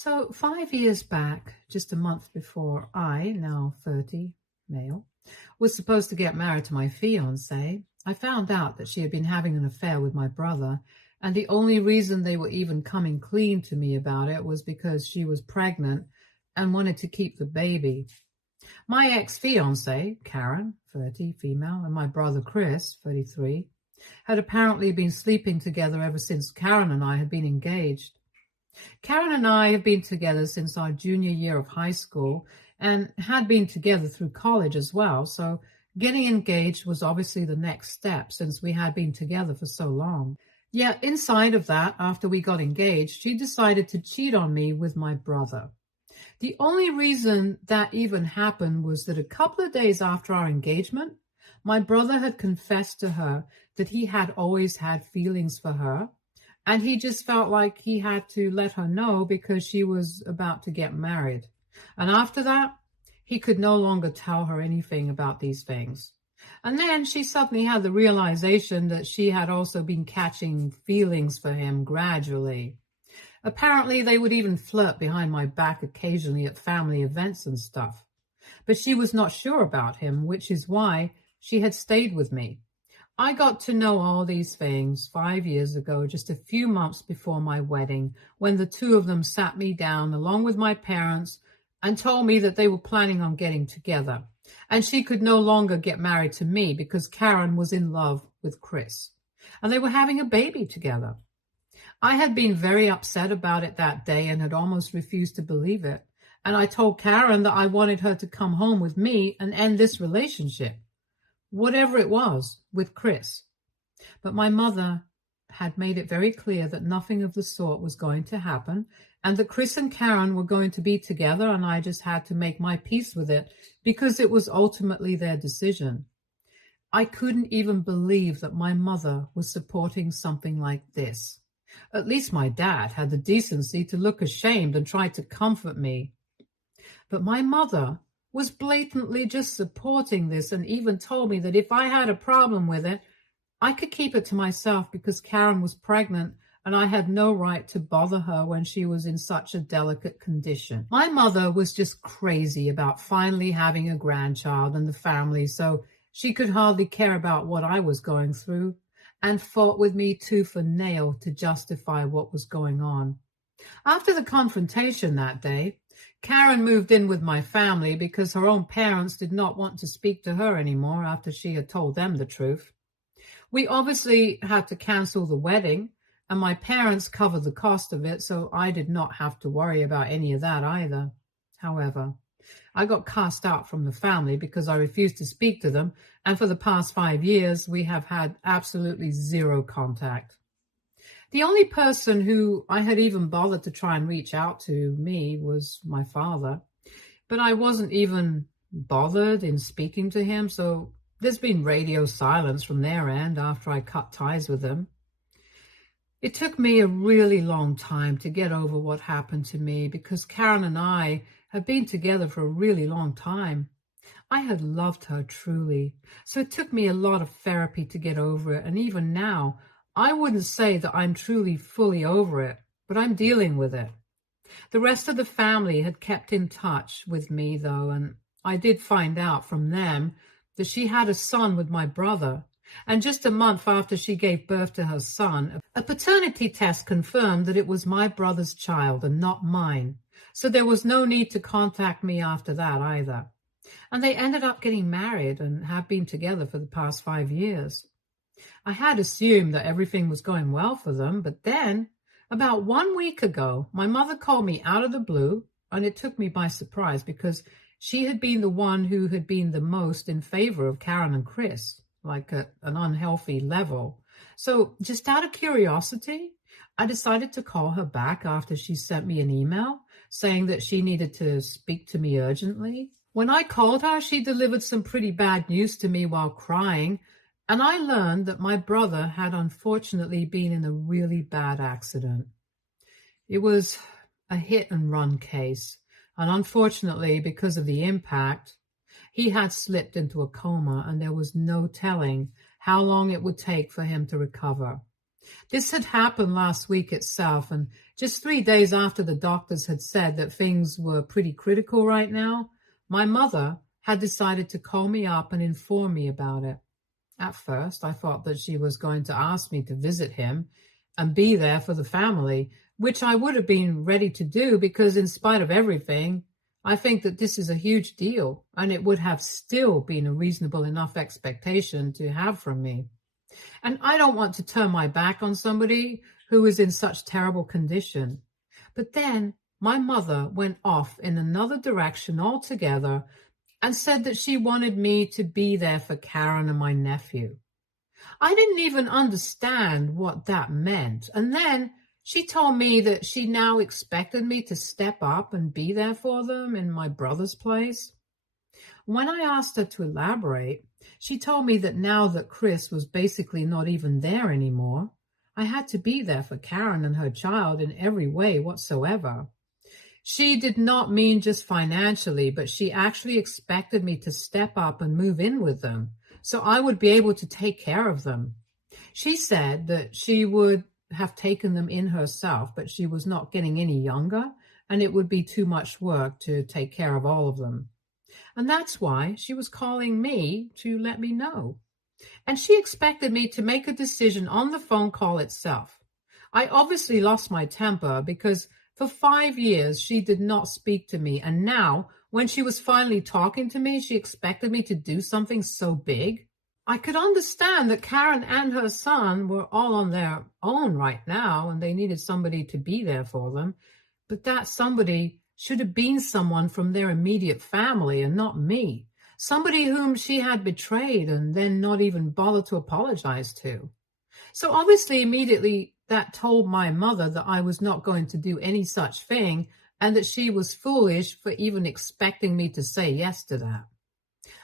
So 5 years back, just a month before I, now 30, male, was supposed to get married to my fiance, I found out that she had been having an affair with my brother, and the only reason they were even coming clean to me about it was because she was pregnant and wanted to keep the baby. My ex-fiancé, Karen, 30, female, and my brother Chris, 33, had apparently been sleeping together ever since Karen and I had been engaged. Karen and I have been together since our junior year of high school and had been together through college as well, so getting engaged was obviously the next step since we had been together for so long. Yet inside of that, after we got engaged, she decided to cheat on me with my brother. The only reason that even happened was that a couple of days after our engagement, my brother had confessed to her that he had always had feelings for her, and he just felt like he had to let her know because she was about to get married. And after that, he could no longer tell her anything about these things. And then she suddenly had the realization that she had also been catching feelings for him gradually. Apparently, they would even flirt behind my back occasionally at family events and stuff. But she was not sure about him, which is why she had stayed with me. I got to know all these things 5 years ago, just a few months before my wedding, when the two of them sat me down along with my parents and told me that they were planning on getting together. And she could no longer get married to me because Karen was in love with Chris. And they were having a baby together. I had been very upset about it that day and had almost refused to believe it. And I told Karen that I wanted her to come home with me and end this relationship, whatever it was, with Chris. But my mother had made it very clear that nothing of the sort was going to happen and that Chris and Karen were going to be together, and I just had to make my peace with it because it was ultimately their decision. I couldn't even believe that my mother was supporting something like this. At least my dad had the decency to look ashamed and try to comfort me. But my mother was blatantly just supporting this and even told me that if I had a problem with it, I could keep it to myself because Karen was pregnant and I had no right to bother her when she was in such a delicate condition. My mother was just crazy about finally having a grandchild and the family, so she could hardly care about what I was going through and fought with me tooth and nail to justify what was going on. After the confrontation that day, Karen moved in with my family because her own parents did not want to speak to her anymore after she had told them the truth. We obviously had to cancel the wedding, and my parents covered the cost of it, so I did not have to worry about any of that either. However, I got cast out from the family because I refused to speak to them, and for the past 5 years, we have had absolutely zero contact. The only person who I had even bothered to try and reach out to me was my father, but I wasn't even bothered in speaking to him, so there's been radio silence from their end after I cut ties with them. It took me a really long time to get over what happened to me because Karen and I had been together for a really long time. I had loved her truly, so it took me a lot of therapy to get over it, and even now, I wouldn't say that I'm truly fully over it, but I'm dealing with it. The rest of the family had kept in touch with me, though, and I did find out from them that she had a son with my brother. And just a month after she gave birth to her son, a paternity test confirmed that it was my brother's child and not mine. So there was no need to contact me after that either. And they ended up getting married and have been together for the past 5 years. I had assumed that everything was going well for them, but then, about 1 week ago, my mother called me out of the blue, and it took me by surprise because she had been the one who had been the most in favor of Karen and Chris, like at an unhealthy level. So just out of curiosity, I decided to call her back after she sent me an email saying that she needed to speak to me urgently. When I called her, she delivered some pretty bad news to me while crying, and I learned that my brother had unfortunately been in a really bad accident. It was a hit-and-run case, and unfortunately, because of the impact, he had slipped into a coma, and there was no telling how long it would take for him to recover. This had happened last week itself, and just 3 days after the doctors had said that things were pretty critical right now, my mother had decided to call me up and inform me about it. At first, I thought that she was going to ask me to visit him and be there for the family, which I would have been ready to do because, in spite of everything, I think that this is a huge deal, and it would have still been a reasonable enough expectation to have from me. And I don't want to turn my back on somebody who is in such terrible condition. But then my mother went off in another direction altogether and said that she wanted me to be there for Karen and my nephew. I didn't even understand what that meant. And then she told me that she now expected me to step up and be there for them in my brother's place. When I asked her to elaborate, she told me that now that Chris was basically not even there anymore, I had to be there for Karen and her child in every way whatsoever. She did not mean just financially, but she actually expected me to step up and move in with them, so I would be able to take care of them. She said that she would have taken them in herself, but she was not getting any younger, and it would be too much work to take care of all of them. And that's why she was calling me to let me know. And she expected me to make a decision on the phone call itself. I obviously lost my temper because for 5 years she did not speak to me, and now, when she was finally talking to me, she expected me to do something so big. I could understand that Karen and her son were all on their own right now, and they needed somebody to be there for them, but that somebody should have been someone from their immediate family and not me, somebody whom she had betrayed and then not even bothered to apologize to. So obviously, immediately, that told my mother that I was not going to do any such thing, and that she was foolish for even expecting me to say yes to that.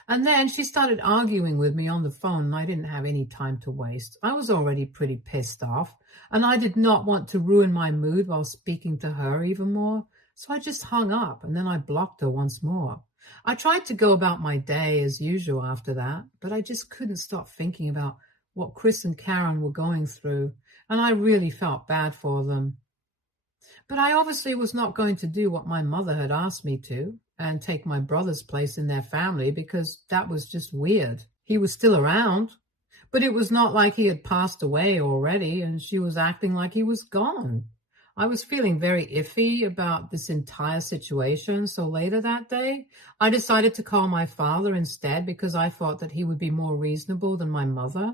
And then she started arguing with me on the phone, and I didn't have any time to waste. I was already pretty pissed off, and I did not want to ruin my mood while speaking to her even more, so I just hung up, and then I blocked her once more. I tried to go about my day as usual after that, but I just couldn't stop thinking about what Chris and Karen were going through, and I really felt bad for them. But I obviously was not going to do what my mother had asked me to and take my brother's place in their family, because that was just weird. He was still around, but it was not like he had passed away already and she was acting like he was gone. I was feeling very iffy about this entire situation, so later that day, I decided to call my father instead because I thought that he would be more reasonable than my mother.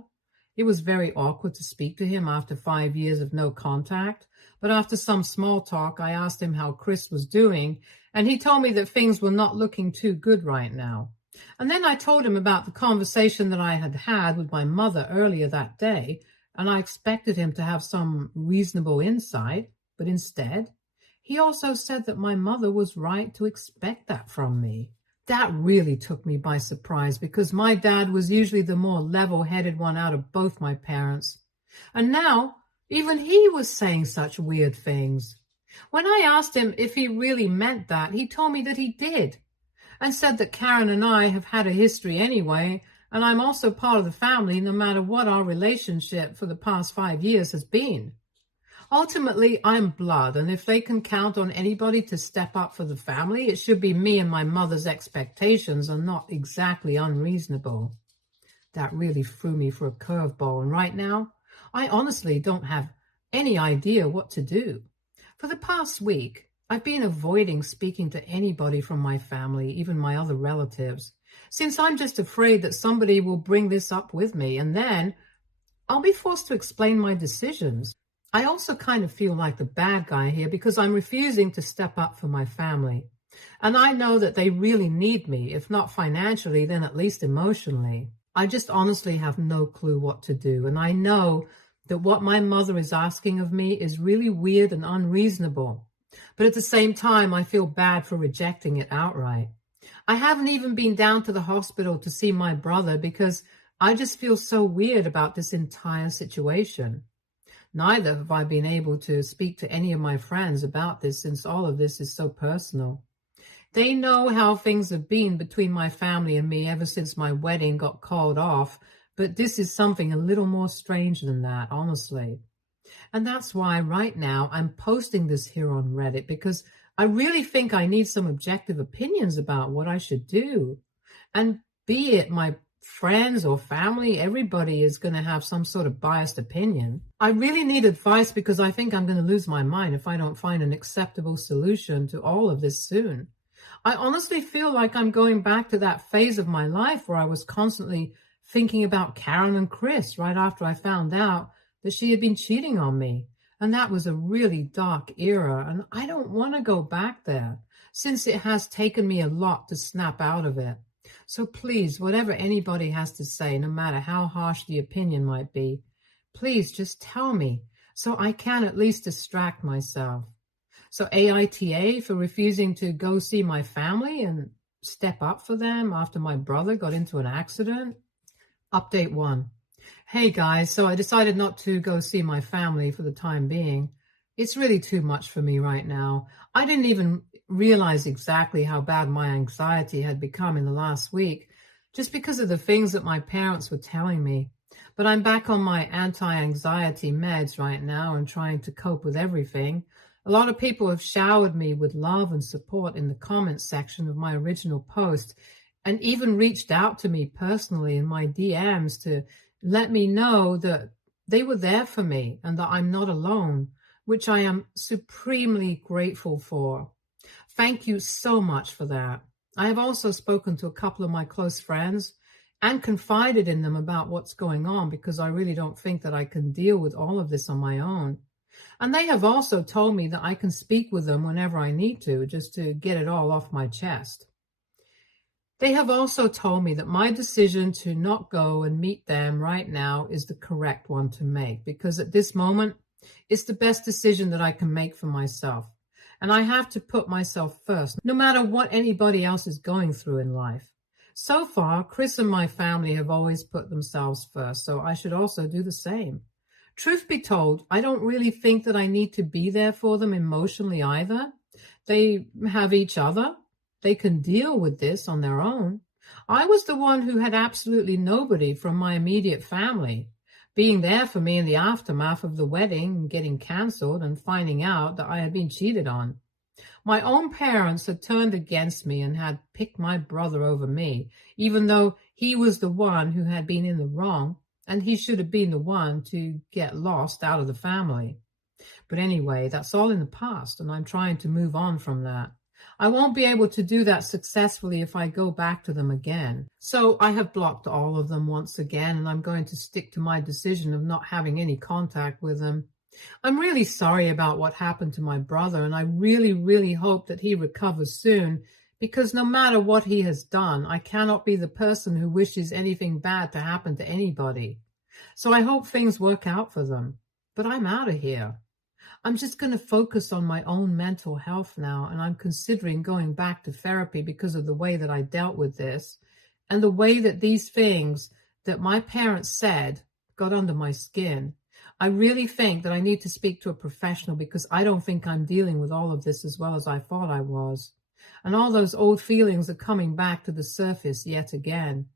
It was very awkward to speak to him after 5 years of no contact, but after some small talk, I asked him how Chris was doing, and he told me that things were not looking too good right now. And then I told him about the conversation that I had had with my mother earlier that day, and I expected him to have some reasonable insight, but instead, he also said that my mother was right to expect that from me. That really took me by surprise because my dad was usually the more level-headed one out of both my parents. And now, even he was saying such weird things. When I asked him if he really meant that, he told me that he did, and said that Karen and I have had a history anyway, and I'm also part of the family no matter what our relationship for the past 5 years has been. Ultimately, I'm blood, and if they can count on anybody to step up for the family, it should be me, and my mother's expectations are not exactly unreasonable. That really threw me for a curveball, and right now, I honestly don't have any idea what to do. For the past week, I've been avoiding speaking to anybody from my family, even my other relatives, since I'm just afraid that somebody will bring this up with me, and then I'll be forced to explain my decisions. I also kind of feel like the bad guy here because I'm refusing to step up for my family. And I know that they really need me, if not financially, then at least emotionally. I just honestly have no clue what to do. And I know that what my mother is asking of me is really weird and unreasonable. But at the same time, I feel bad for rejecting it outright. I haven't even been down to the hospital to see my brother because I just feel so weird about this entire situation. Neither have I been able to speak to any of my friends about this since all of this is so personal. They know how things have been between my family and me ever since my wedding got called off, but this is something a little more strange than that, honestly. And that's why right now I'm posting this here on Reddit, because I really think I need some objective opinions about what I should do. And be it my friends or family, everybody is going to have some sort of biased opinion. I really need advice because I think I'm going to lose my mind if I don't find an acceptable solution to all of this soon. I honestly feel like I'm going back to that phase of my life where I was constantly thinking about Karen and Chris right after I found out that she had been cheating on me. And that was a really dark era, and I don't want to go back there, since it has taken me a lot to snap out of it. So please, whatever anybody has to say, no matter how harsh the opinion might be, please just tell me so I can at least distract myself. So AITA for refusing to go see my family and step up for them after my brother got into an accident. Update 1. Hey guys, so I decided not to go see my family for the time being. It's really too much for me right now. I didn't even realize exactly how bad my anxiety had become in the last week, just because of the things that my parents were telling me. But I'm back on my anti-anxiety meds right now and trying to cope with everything. A lot of people have showered me with love and support in the comments section of my original post, and even reached out to me personally in my DMs to let me know that they were there for me and that I'm not alone, which I am supremely grateful for. Thank you so much for that. I have also spoken to a couple of my close friends and confided in them about what's going on, because I really don't think that I can deal with all of this on my own. And they have also told me that I can speak with them whenever I need to, just to get it all off my chest. They have also told me that my decision to not go and meet them right now is the correct one to make, because at this moment, it's the best decision that I can make for myself. And I have to put myself first, no matter what anybody else is going through in life. So far, Chris and my family have always put themselves first, so I should also do the same. Truth be told, I don't really think that I need to be there for them emotionally either. They have each other. They can deal with this on their own. I was the one who had absolutely nobody from my immediate family being there for me in the aftermath of the wedding getting canceled and finding out that I had been cheated on. My own parents had turned against me and had picked my brother over me, even though he was the one who had been in the wrong, and he should have been the one to get lost out of the family. But anyway, that's all in the past, and I'm trying to move on from that. I won't be able to do that successfully if I go back to them again. So I have blocked all of them once again, and I'm going to stick to my decision of not having any contact with them. I'm really sorry about what happened to my brother, and I really, really hope that he recovers soon, because no matter what he has done, I cannot be the person who wishes anything bad to happen to anybody. So I hope things work out for them. But I'm out of here. I'm just going to focus on my own mental health now, and I'm considering going back to therapy because of the way that I dealt with this and the way that these things that my parents said got under my skin. I really think that I need to speak to a professional, because I don't think I'm dealing with all of this as well as I thought I was. And all those old feelings are coming back to the surface yet again.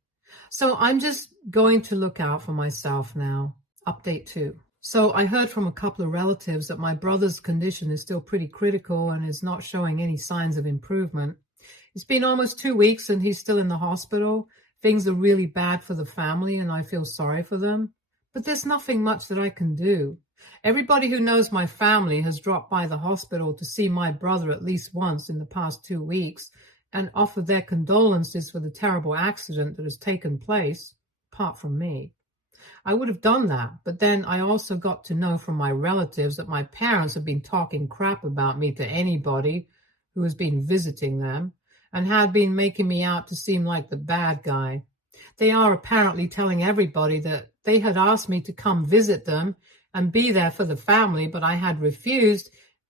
So I'm just going to look out for myself now. Update 2. So I heard from a couple of relatives that my brother's condition is still pretty critical and is not showing any signs of improvement. It's been almost 2 weeks and he's still in the hospital. Things are really bad for the family and I feel sorry for them. But there's nothing much that I can do. Everybody who knows my family has dropped by the hospital to see my brother at least once in the past 2 weeks and offered their condolences for the terrible accident that has taken place, apart from me. I would have done that, but then I also got to know from my relatives that my parents have been talking crap about me to anybody who has been visiting them and had been making me out to seem like the bad guy. They are apparently telling everybody that they had asked me to come visit them and be there for the family, but I had refused,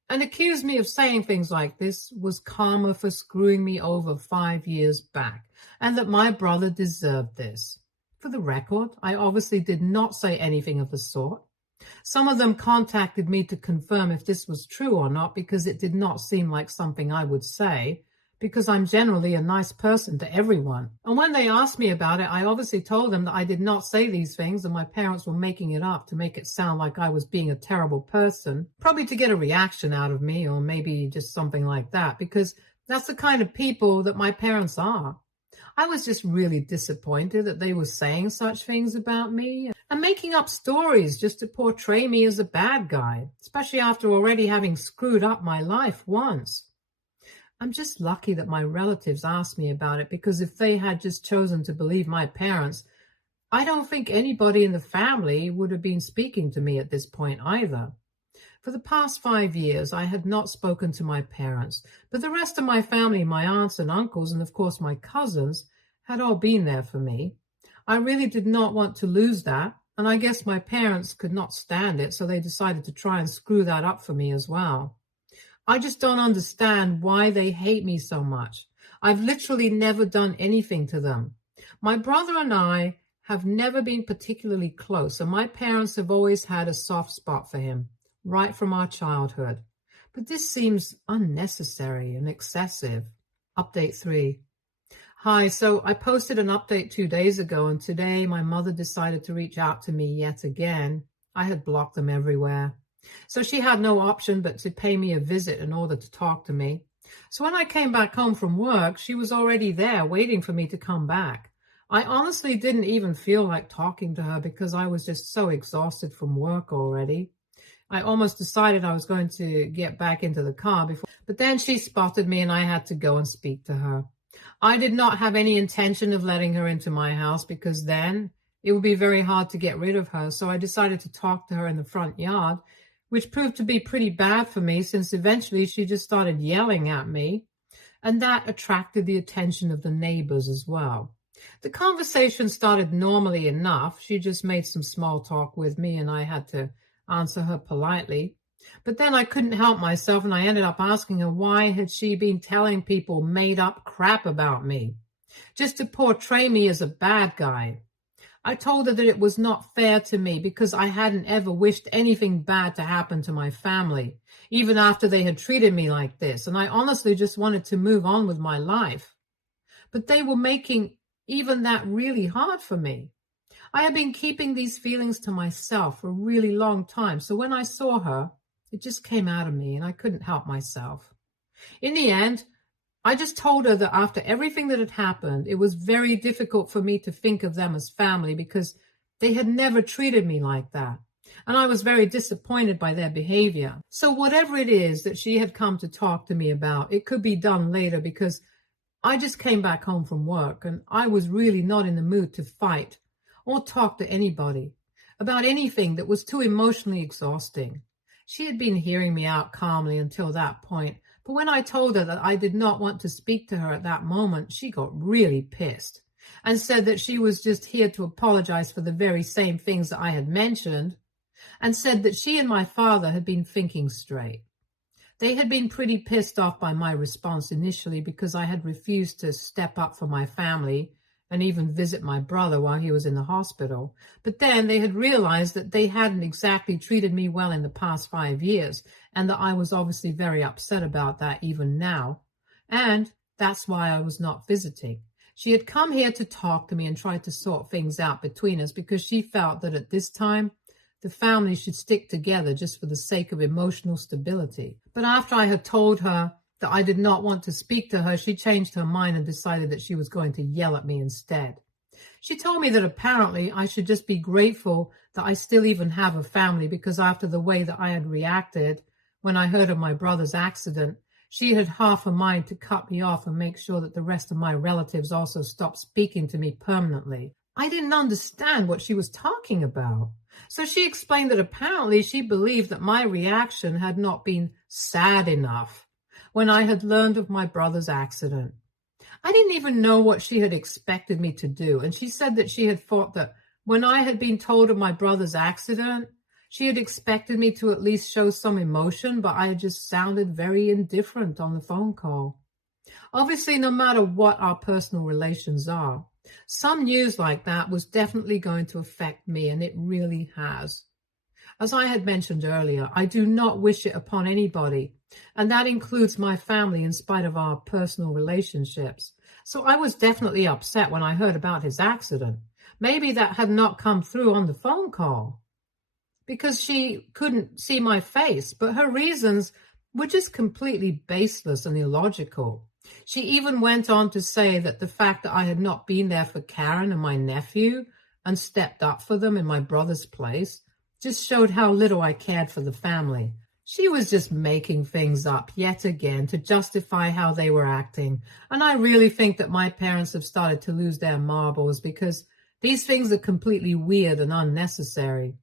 and accused me of saying things like this was karma for screwing me over 5 years back, and that my brother deserved this. For the record, I obviously did not say anything of the sort. Some of them contacted me to confirm if this was true or not, because it did not seem like something I would say, because I'm generally a nice person to everyone. And when they asked me about it, I obviously told them that I did not say these things and my parents were making it up to make it sound like I was being a terrible person, probably to get a reaction out of me or maybe just something like that, because that's the kind of people that my parents are. I was just really disappointed that they were saying such things about me and making up stories just to portray me as a bad guy, especially after already having screwed up my life once. I'm just lucky that my relatives asked me about it, because if they had just chosen to believe my parents, I don't think anybody in the family would have been speaking to me at this point either. For the past 5 years, I had not spoken to my parents, but the rest of my family, my aunts and uncles, and of course my cousins, had all been there for me. I really did not want to lose that, and I guess my parents could not stand it, so they decided to try and screw that up for me as well. I just don't understand why they hate me so much. I've literally never done anything to them. My brother and I have never been particularly close, and my parents have always had a soft spot for him, right from our childhood. But this seems unnecessary and excessive. Update 3. Hi, so I posted an update 2 days ago, and today my mother decided to reach out to me yet again. I had blocked them everywhere. So she had no option but to pay me a visit in order to talk to me. So when I came back home from work, she was already there waiting for me to come back. I honestly didn't even feel like talking to her because I was just so exhausted from work already. I almost decided I was going to get back into the car before, but then she spotted me and I had to go and speak to her. I did not have any intention of letting her into my house because then it would be very hard to get rid of her. So I decided to talk to her in the front yard, which proved to be pretty bad for me since eventually she just started yelling at me, and that attracted the attention of the neighbors as well. The conversation started normally enough. She just made some small talk with me and I had to answer her politely. But then I couldn't help myself and I ended up asking her why had she been telling people made up crap about me, just to portray me as a bad guy. I told her that it was not fair to me because I hadn't ever wished anything bad to happen to my family, even after they had treated me like this, and I honestly just wanted to move on with my life. But they were making even that really hard for me. I had been keeping these feelings to myself for a really long time, so when I saw her, it just came out of me and I couldn't help myself. In the end, I just told her that after everything that had happened, it was very difficult for me to think of them as family because they had never treated me like that. And I was very disappointed by their behavior. So whatever it is that she had come to talk to me about, it could be done later because I just came back home from work and I was really not in the mood to fight or talk to anybody about anything that was too emotionally exhausting. She had been hearing me out calmly until that point. But when I told her that I did not want to speak to her at that moment, she got really pissed and said that she was just here to apologize for the very same things that I had mentioned, and said that she and my father had been thinking straight. They had been pretty pissed off by my response initially because I had refused to step up for my family and even visit my brother while he was in the hospital. But then they had realized that they hadn't exactly treated me well in the past 5 years, and that I was obviously very upset about that even now. And that's why I was not visiting. She had come here to talk to me and try to sort things out between us because she felt that at this time, the family should stick together just for the sake of emotional stability. But after I had told her that I did not want to speak to her, she changed her mind and decided that she was going to yell at me instead. She told me that apparently I should just be grateful that I still even have a family because after the way that I had reacted when I heard of my brother's accident, she had half a mind to cut me off and make sure that the rest of my relatives also stopped speaking to me permanently. I didn't understand what she was talking about. So she explained that apparently she believed that my reaction had not been sad enough when I had learned of my brother's accident. I didn't even know what she had expected me to do, and she said that she had thought that when I had been told of my brother's accident, she had expected me to at least show some emotion, but I had just sounded very indifferent on the phone call. Obviously, no matter what our personal relations are, some news like that was definitely going to affect me, and it really has. As I had mentioned earlier, I do not wish it upon anybody, and that includes my family in spite of our personal relationships. So I was definitely upset when I heard about his accident. Maybe that had not come through on the phone call because she couldn't see my face, but her reasons were just completely baseless and illogical. She even went on to say that the fact that I had not been there for Karen and my nephew and stepped up for them in my brother's place just showed how little I cared for the family. She was just making things up yet again to justify how they were acting. And I really think that my parents have started to lose their marbles because these things are completely weird and unnecessary.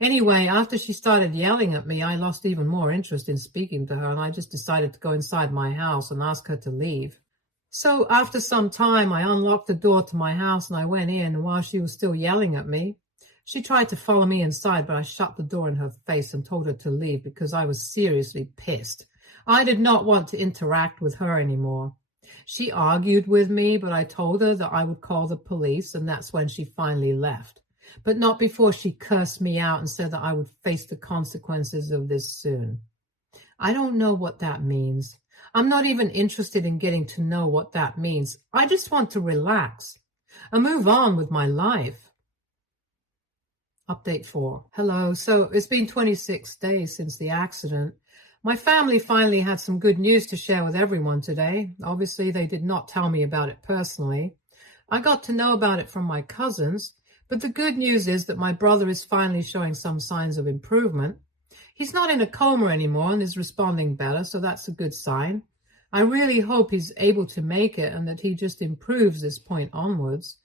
Anyway, after she started yelling at me, I lost even more interest in speaking to her, and I just decided to go inside my house and ask her to leave. So after some time, I unlocked the door to my house and I went in, and while she was still yelling at me, she tried to follow me inside, but I shut the door in her face and told her to leave because I was seriously pissed. I did not want to interact with her anymore. She argued with me, but I told her that I would call the police, and that's when she finally left. But not before she cursed me out and said that I would face the consequences of this soon. I don't know what that means. I'm not even interested in getting to know what that means. I just want to relax and move on with my life. Update 4. Hello. So it's been 26 days since the accident. My family finally had some good news to share with everyone today. Obviously, they did not tell me about it personally. I got to know about it from my cousins. But the good news is that my brother is finally showing some signs of improvement. He's not in a coma anymore and is responding better, so that's a good sign. I really hope he's able to make it and that he just improves this point onwards.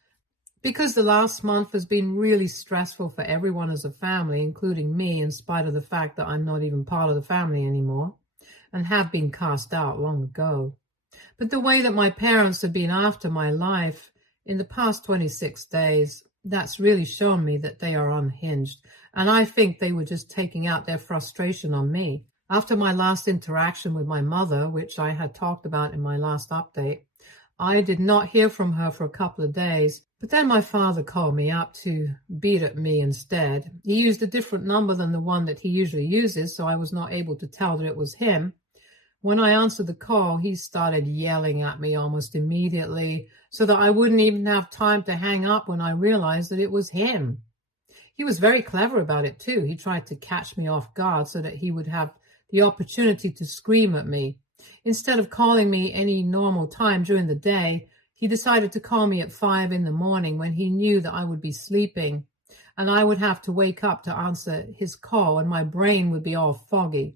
Because the last month has been really stressful for everyone as a family, including me, in spite of the fact that I'm not even part of the family anymore and have been cast out long ago. But the way that my parents have been after my life in the past 26 days, that's really shown me that they are unhinged, and I think they were just taking out their frustration on me. After my last interaction with my mother, which I had talked about in my last update, I did not hear from her for a couple of days, but then my father called me up to beat at me instead. He used a different number than the one that he usually uses, so I was not able to tell that it was him. When I answered the call, he started yelling at me almost immediately so that I wouldn't even have time to hang up when I realized that it was him. He was very clever about it too. He tried to catch me off guard so that he would have the opportunity to scream at me. Instead of calling me any normal time during the day, he decided to call me at 5 in the morning when he knew that I would be sleeping and I would have to wake up to answer his call and my brain would be all foggy.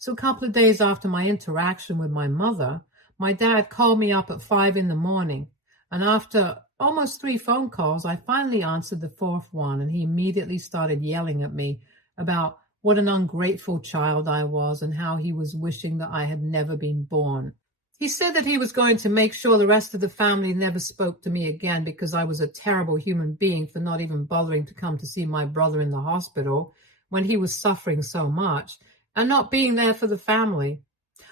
So a couple of days after my interaction with my mother, my dad called me up at 5 in the morning. And after almost 3 phone calls, I finally answered the 4th one, and he immediately started yelling at me about what an ungrateful child I was and how he was wishing that I had never been born. He said that he was going to make sure the rest of the family never spoke to me again because I was a terrible human being for not even bothering to come to see my brother in the hospital when he was suffering so much and not being there for the family.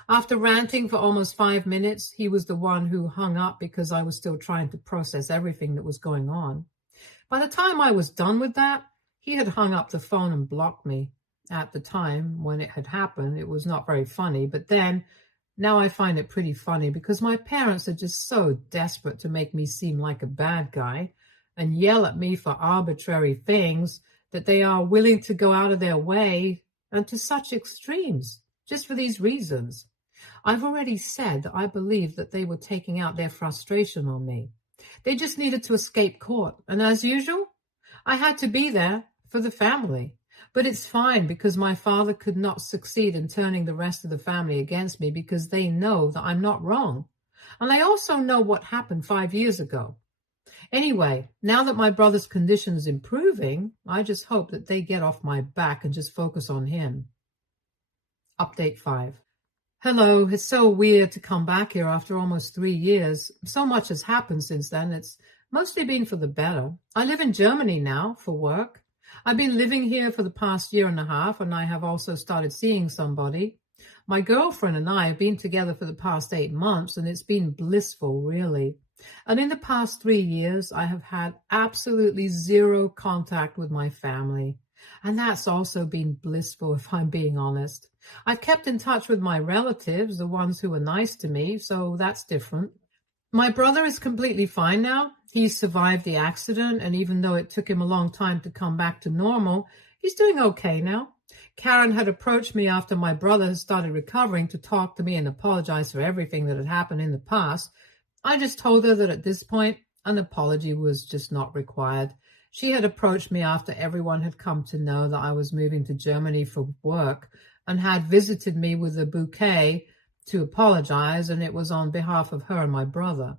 After ranting for almost 5 minutes, he was the one who hung up because I was still trying to process everything that was going on. By the time I was done with that, he had hung up the phone and blocked me. At the time when it had happened, it was not very funny, but then now I find it pretty funny because my parents are just so desperate to make me seem like a bad guy and yell at me for arbitrary things that they are willing to go out of their way and to such extremes just for these reasons. I've already said that I believe that they were taking out their frustration on me. They just needed to escape court. And as usual, I had to be there for the family. But it's fine because my father could not succeed in turning the rest of the family against me because they know that I'm not wrong. And they also know what happened 5 years ago. Anyway, now that my brother's condition is improving, I just hope that they get off my back and just focus on him. Update 5. Hello, it's so weird to come back here after almost 3 years. So much has happened since then. It's mostly been for the better. I live in Germany now for work. I've been living here for the past 1.5 years, and I have also started seeing somebody. My girlfriend and I have been together for the past 8 months, and it's been blissful, really. And in the past 3 years, I have had absolutely zero contact with my family. And that's also been blissful, if I'm being honest. I've kept in touch with my relatives, the ones who were nice to me, so that's different. My brother is completely fine now. He's survived the accident, and even though it took him a long time to come back to normal, he's doing okay now. Karen had approached me after my brother had started recovering to talk to me and apologize for everything that had happened in the past. I just told her that at this point, an apology was just not required. She had approached me after everyone had come to know that I was moving to Germany for work and had visited me with a bouquet to apologize, and it was on behalf of her and my brother.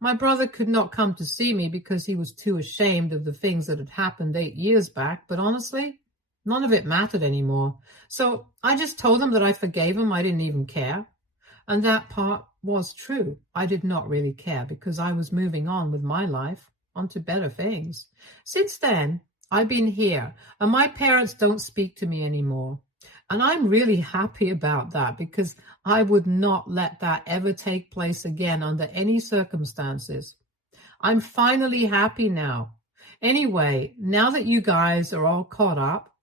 My brother could not come to see me because he was too ashamed of the things that had happened 8 years back, but honestly, none of it mattered anymore. So I just told him that I forgave him. I didn't even care. And that part was true. I did not really care because I was moving on with my life onto better things. Since then, I've been here, and my parents don't speak to me anymore. And I'm really happy about that because I would not let that ever take place again under any circumstances. I'm finally happy now. Anyway, now that you guys are all caught up,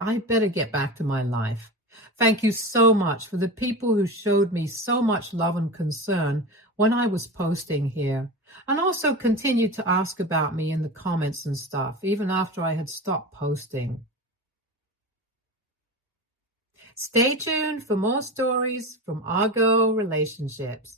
I better get back to my life. Thank you so much for the people who showed me so much love and concern when I was posting here, and also continued to ask about me in the comments and stuff, even after I had stopped posting. Stay tuned for more stories from Argo Relationships.